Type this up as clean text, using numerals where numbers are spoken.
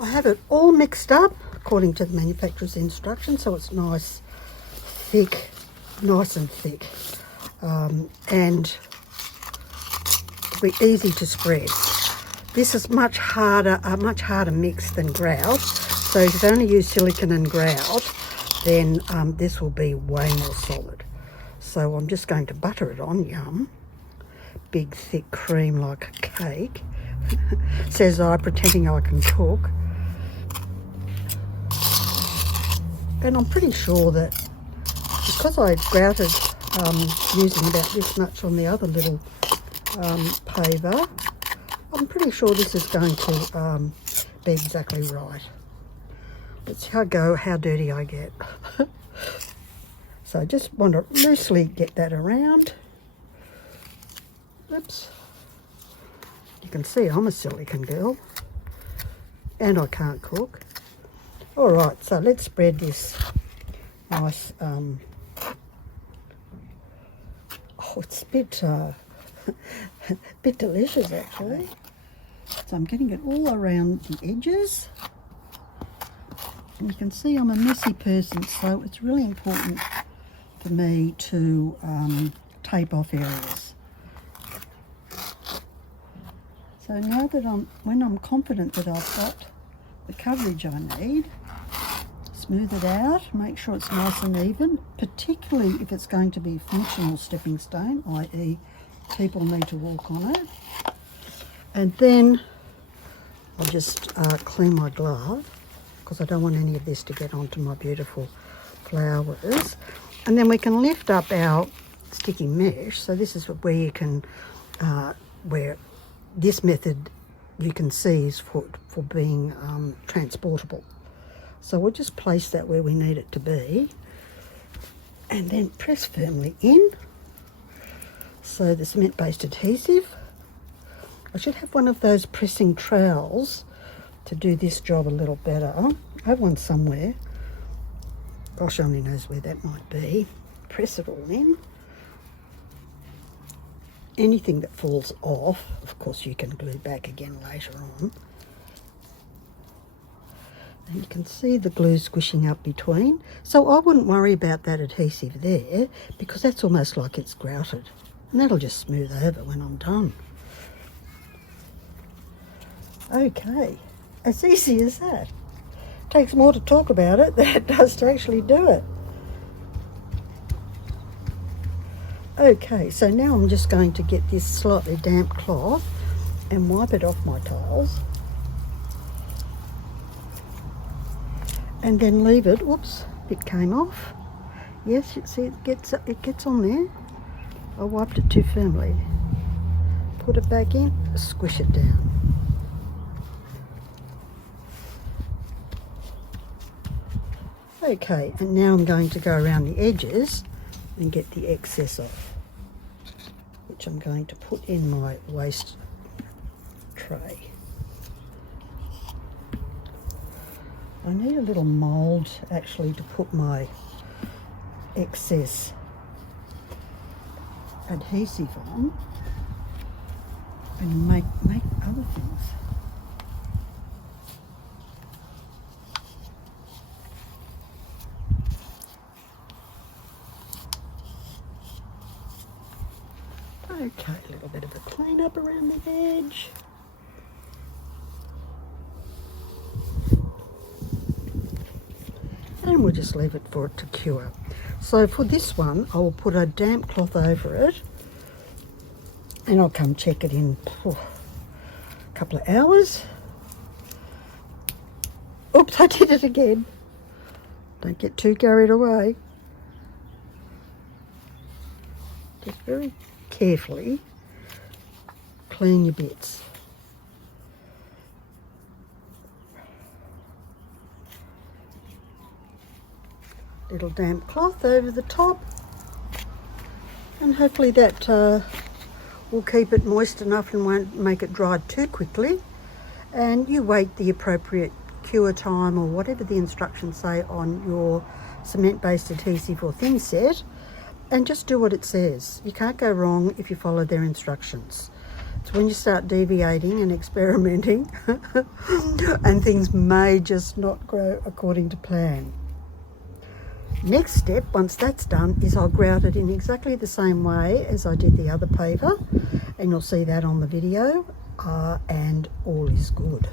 I have it all mixed up according to the manufacturer's instructions, so it's nice and thick, and it'll be easy to spread. This is much harder mix than grout, so if you only use silicone and grout, then this will be way more solid. So I'm just going to butter it on. Yum. Big thick cream like a cake. Says I, pretending I can cook. And I'm pretty sure that because I grouted using about this much on the other little paver, I'm pretty sure this is going to be exactly right. Let's see how dirty I get. So I just want to loosely get that around. Oops. You can see I'm a silicone girl and I can't cook. All right, so let's spread this nice, oh, it's a bit delicious actually. So I'm getting it all around the edges. And you can see I'm a messy person, so it's really important for me to tape off areas. So now that when I'm confident that I've got the coverage I need, smooth it out, make sure it's nice and even, particularly if it's going to be a functional stepping stone, i.e. people need to walk on it. And then I'll just clean my glove because I don't want any of this to get onto my beautiful flowers. And then we can lift up our sticky mesh. So this is where you can, where this method you can see is for being transportable. So we'll just place that where we need it to be and then press firmly in. So the cement-based adhesive, I should have one of those pressing trowels to do this job a little better. I have one somewhere. Gosh only knows where that might be. Press it all in. Anything that falls off, of course, you can glue back again later on. And you can see the glue squishing up between. So I wouldn't worry about that adhesive there because that's almost like it's grouted. And that'll just smooth over when I'm done. Okay, as easy as that. Takes more to talk about it than it does to actually do it. Okay, so now I'm just going to get this slightly damp cloth and wipe it off my tiles. And then leave it, whoops, it came off. Yes, you see it gets on there. I wiped it too firmly. Put it back in, squish it down. Okay, and now I'm going to go around the edges and get the excess off, which I'm going to put in my waste tray. I need a little mould actually to put my excess adhesive on and make other things. Okay, a little bit of a clean up around the edge. And we'll just leave it for it to cure. So for this one, I will put a damp cloth over it and I'll come check it in a couple of hours. Oops, I did it again. Don't get too carried away. Just very carefully clean your bits. Little damp cloth over the top, and hopefully that will keep it moist enough and won't make it dry too quickly. And you wait the appropriate cure time or whatever the instructions say on your cement-based adhesive or Thinset, and just do what it says. You can't go wrong if you follow their instructions. It's when you start deviating and experimenting and things may just not grow according to plan. Next step, once that's done, is I'll grout it in exactly the same way as I did the other paper, and you'll see that on the video, and all is good.